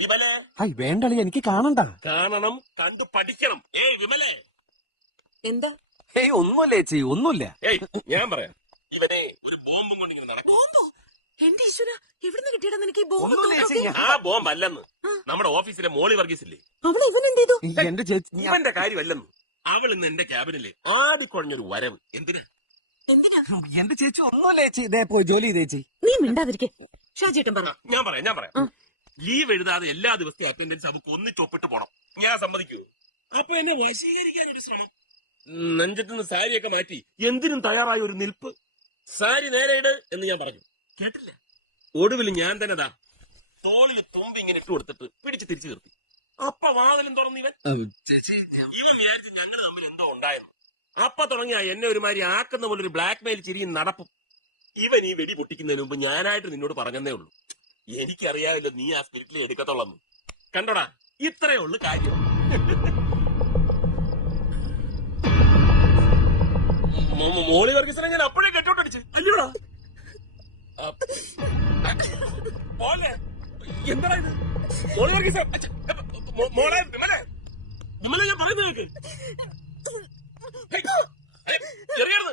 വിമലേ, high വേണ്ടളി, എനിക്ക് കാണണ്ട. കാണണം, കണ്ടു പഠിക്കണം. ഏയ് വിമലേ. എന്താ? ഏയ് ഒന്നുമില്ല ചേച്ചി, ഒന്നുമില്ല. ഏയ് ഞാൻ പറയാം, ഇവനെ ഒരു ബോംബും കൊണ്ട് ഇങ്ങനെ നടക്കും. ബോംബോ? എന്റെ ഈശ്വര, എവിടുന്ന് കിട്ടിയടാ നിനക്ക് ഈ ബോംബ്? ഒന്നുമില്ല ചേച്ചി, ആ ബോംബ് അല്ലെന്ന്. നമ്മുടെ ഓഫീസിലെ മോളി വർഗീസ് ഇല്ലേ, അവളെ ഇവൻ എന്ത് ചെയ്തു? എന്റെ ചേച്ചി, ഇവന്റെ കാര്യമല്ലെന്ന്. അവൾ ഇന്ന് എന്റെ ക്യാബിനില് ആടിക്കുഴഞ്ഞൊരു വരവ്. എന്തിനാ? എന്തിനാ? എന്റെ ചേച്ചി ഒന്നുമില്ല ചേച്ചി. ഇതേ പോയി ജോലി ചെയ്ത് ചേച്ചി. നീ മിണ്ടാതിരിക്കെ. ഷാജിയേട്ടൻ പറ. ഞാൻ പറയാം. ലീവ് എഴുതാതെ എല്ലാ ദിവസവും അറ്റൻഡൻസ് അവർക്ക് ഒന്നിച്ചൊപ്പിട്ട് പോണം. ഞാൻ സമ്മതിക്കൂ? അപ്പൊ എന്നെ വശീകരിക്കാൻ ഒരു ശ്രമം. നെഞ്ചത്തുനിന്ന് സാരിയൊക്കെ മാറ്റി എന്തിനും തയ്യാറായ ഒരു നിൽപ്പ്. സാരി നേരെ ഇട് എന്ന് ഞാൻ പറഞ്ഞു, കേട്ടില്ല. ഒടുവിൽ ഞാൻ തന്നെ തോളിൽ തുമ്പി ഇങ്ങനെ ഇട്ട് കൊടുത്തിട്ട് പിടിച്ച് തിരിച്ചു നിർത്തി. അപ്പൊ വാതിലും തുറന്ന് ഇവൻ ചേച്ചി വിചാരിച്ച് ഞങ്ങൾ തമ്മിൽ എന്തോ ഉണ്ടായിരുന്നു. അപ്പൊ തുടങ്ങിയ എന്നെ ഒരുമാതിരി ആക്കുന്ന പോലെ ഒരു ബ്ലാക്ക് മെയിൽ ചിരിയും നടപ്പും. ഇവൻ ഈ വെടി പൊട്ടിക്കുന്നതിന് മുമ്പ് ഞാനായിട്ട് നിന്നോട് പറഞ്ഞതേ ഉള്ളൂ, എനിക്കറിയാമല്ലോ നീ ആ സ്പിരിറ്റിൽ എടുക്കത്തുള്ളൂ. കണ്ടോടാ, ഇത്രയേ ഉള്ളു കാര്യം. മോളി വർഗീസിനെ ഞാൻ അപ്പോഴേ കെട്ടോട്ടടിച്ച് അല്ലയോടാ. പോലെ എന്താ ഇത്? മോളി വർഗീസ് മോളെ വിമലെ ഞാൻ പറയുന്നത് കേൾക്ക്. ചെറിയത്